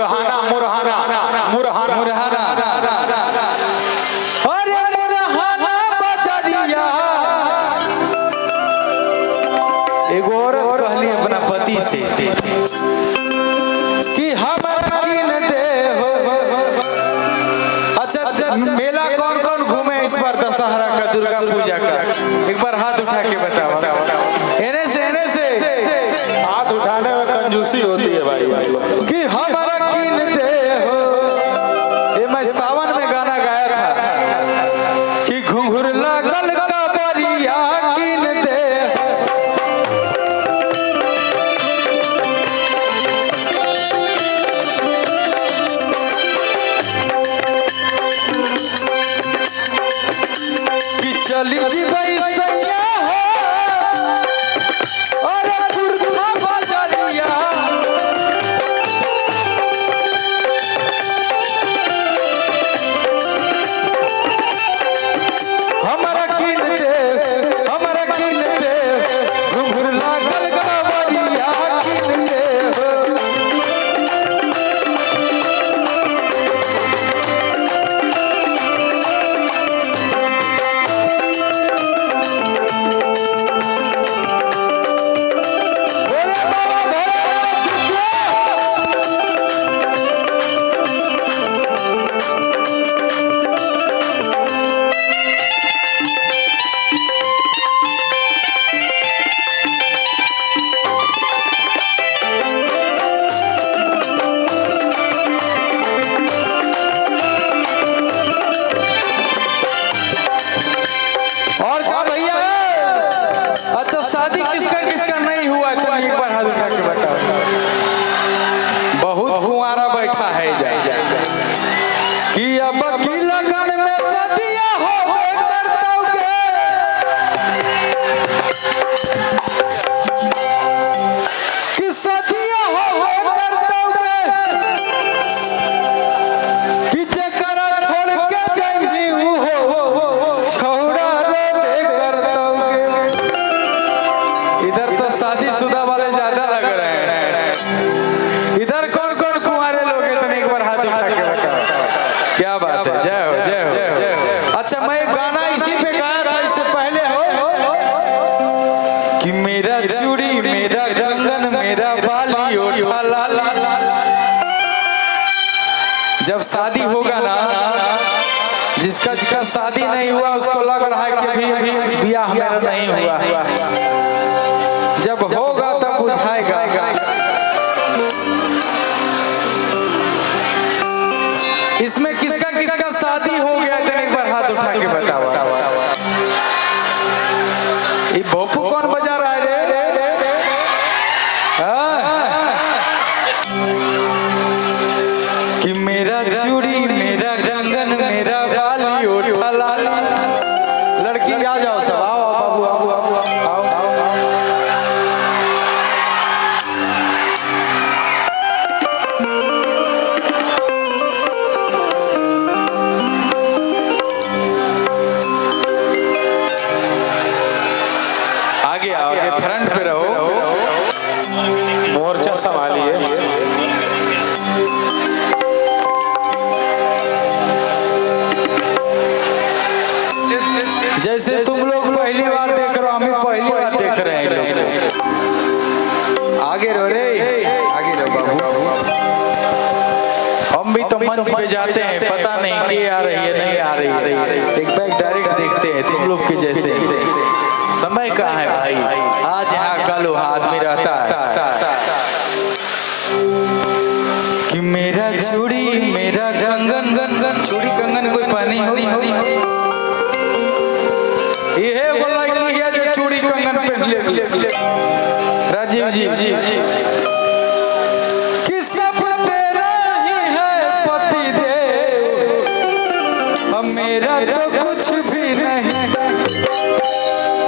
दुल्हाना मुरहाना मुरहाना मुरहाना अरे मुरहाना बजरिया। एगो औरत कहली अपना पति से कि हमरा किन दे हो। अच्छा मेला कौन कौन घूमे इस बार दशहरा का दुर्गा पूजा का एक बार हाथ उठा के बताओ। एने से हाथ उठाने में कंजूसी होती है भाई कि हमरा किन दे हो। ये मैं सावन में गाना गाया था कि घुंघरू लागल कबरिया किन दे हो। कि चली जीवई सैया हो। अरे कुर्ता बजरिया। हमरा किन दे हमरा किन दे घुंघरू लागल कबरिया किन दे हो। और क्या भैया। अच्छा शादी किसका किसका नहीं हुआ तो एक बार हाथ उठा के बताओ। बहुत कुंवारा बैठा है कि अब की लगन में सदिया हो करतोगे। कि सदिया हो करतोगे। कि जकरा छोड़ के जइनी हो छौड़ा रे करतोगे। इधर तो शादीशुदा वाले ज्यादा लग रहे हैं। इधर कौन कौन कुंवारे लोग हैं तो एक बार हाथ उठा के बताओ। क्या बात है, जय हो जय हो। अच्छा मैं गाना इसी पे गाया था इससे पहले हो कि मेरा चूड़ी मेरा कंगन मेरा बाली ओठा लाली। जब शादी होगा ना जिसका जिसका शादी नहीं हुआ उसको लग रहा है कि अभी ब्याह मेरा नहीं हुआ। जब होगा तब बुझाएगा। इसमें किसका किसका शादी हो गया तो एक बार हाथ उठा के बताओ। ये भोपू कौन बजा रहा है रे? हाँ? कि मेरा चूड़ी मेरा कंगन मेरा बाली ओठा लाली। लड़की आ जाओ सब, आओ बाबू आओ। आगे आओ, आगे फ्रंट पे रहो। मोर्चा संभालिए। जैसे तुम लोग पहली बार देख रहे हो, हम भी पहली बार देख रहे हैं लोग। आगे रहो रे, आगे रहो बाबू। हम भी तो मंच पे जाते हैं, पता नहीं के आ रही है नहीं आ रही है, एक बैग डायरेक्ट देखते हैं तुम लोग के जैसे। समय कहाँ है भाई, आज यहाँ कल वहाँ आदमी रहता है। कि मेरा चूड़ी मेरा कंगन चूड़ी कंगन कोई पहनी हो ये बोला कि ये जो चूड़ी कंगन पहन ले राजीव जी कि सब तेरा ही है पति देव। अब मेरा तो कुछ भी नहीं।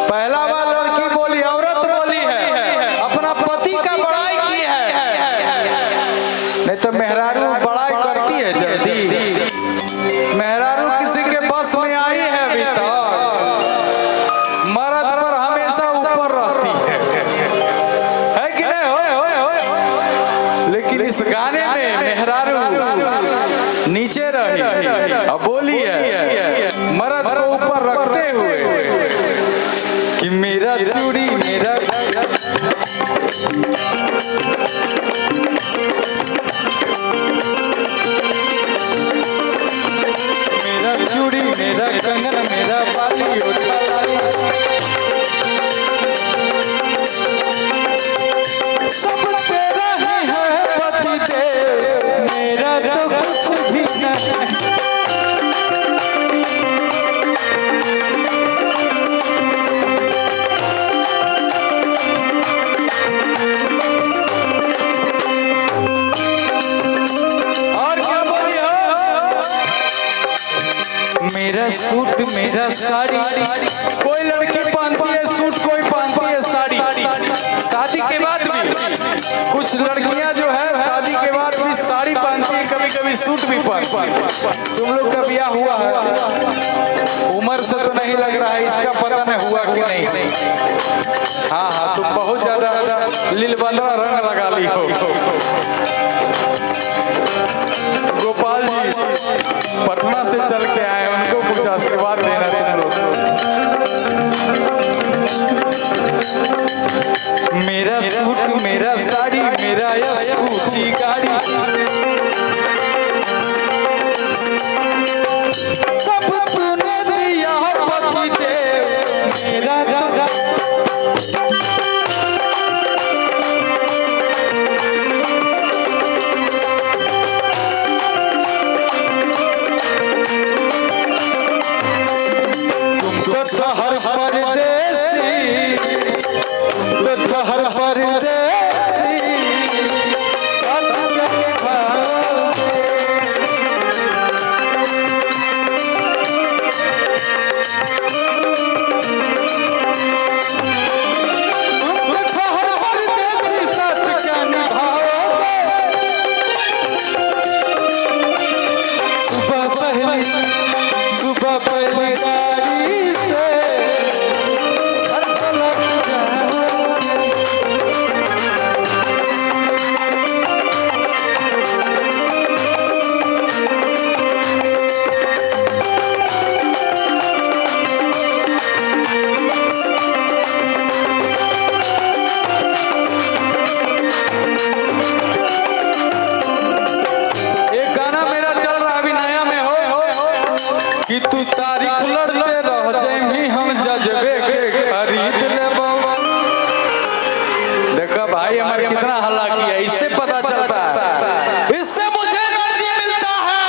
पहला बार लड़की बोली, औरत बोली है, अपना पति का बड़ाई की है। नहीं तो मेहरारू बड़ाई कर इस गाने में मेहरारू नीचे रही अब बोली है मर्द को ऊपर रखते हुए कि मेरा चूड़ी मेरा चूड़ी मेरा कंगन मेरा बाली ओठा लाली सब तेरा ही है पति देव मेरा तो कुछ भी नहीं। मेरा सूट मेरा साड़ी कोई लड़की पहनती है सूट कोई पहनती है साड़ी। शादी के बाद भी कुछ लड़कियां जो है शादी के बाद भी साड़ी पहनती है कभी कभी सूट भी पहनती है। तुम लोग का ब्याह हुआ है उम्र से तो नहीं लग रहा है इसका पता नहीं हुआ कि नहीं। हाँ हाँ तुम बहुत ज्यादा लील बंदरा रंग लगा ली हो। गोपाल जी पटना से चल के आए उनको कुछ आशीर्वाद देना तुम लोग। मेरा सूट मेरा साड़ी मेरा स्कूटी गाड़ी सब तूने दिया पति देव मेरा हर परदेसी तो हर परदेसी साथ क्या निभाओगे सुबह पहली गाड़ी से कि तू तारीख लड़ते रह जाएंगी हम जजबे के खरीद लेबो। देखो भाई हमारे कितना हल्ला किया इससे पता चलता है इससे मुझे एनर्जी मिलता है।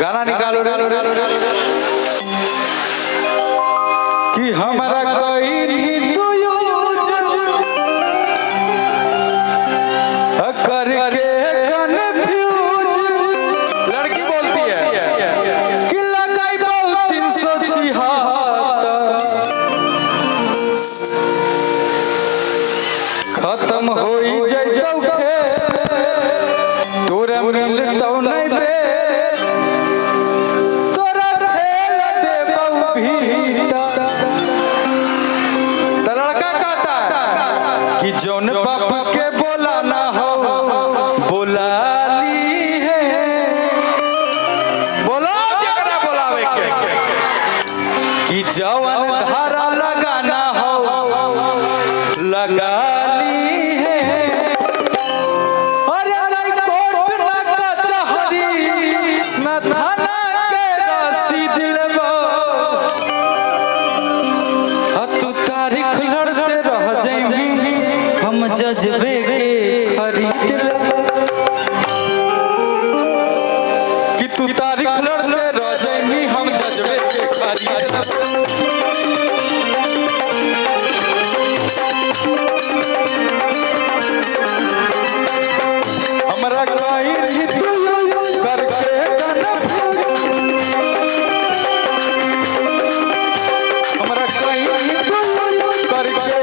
गाना निकालो कि हमारा कोई नहीं तू यूज करके खत्म हो जाइतो तोरा मिलतो नहीं बे तोरा खेल देबो भीता। तो लड़का कहता कि जौन बाप के बोला ना हो बोला ली है बोला जकरा बोलावे के कि जवन धारा लगाना हो लगा जजबे के खरीद कि तू तारीख लड़ते रह जाएंगी हम जजबे के खरीद। हमरा कहीं करके हमरा कहीं करके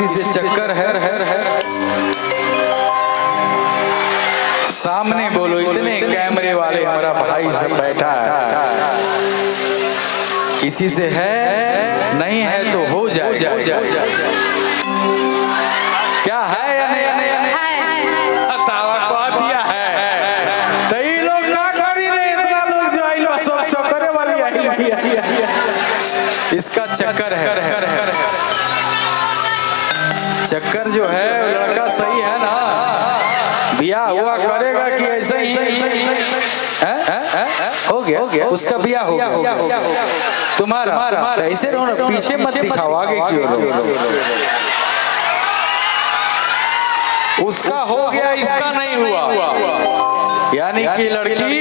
किसी से चक्कर है सामने बोलो, इतने कैमरे वाले हमारा भाई सब बैठा है, किसी से है नहीं है तो हो जाए, क्या है या नहीं इसका चक्कर है। चक्कर जो है लड़का सही है ना, बियाह हुआ करेगा कि ऐसे ही हो गया उसका बियाह हो गया तुम्हारा, ऐसे रहो ना, पीछे मत दिखाओ, आगे क्यों उसका हो गया इसका नहीं हुआ, यानी कि लड़की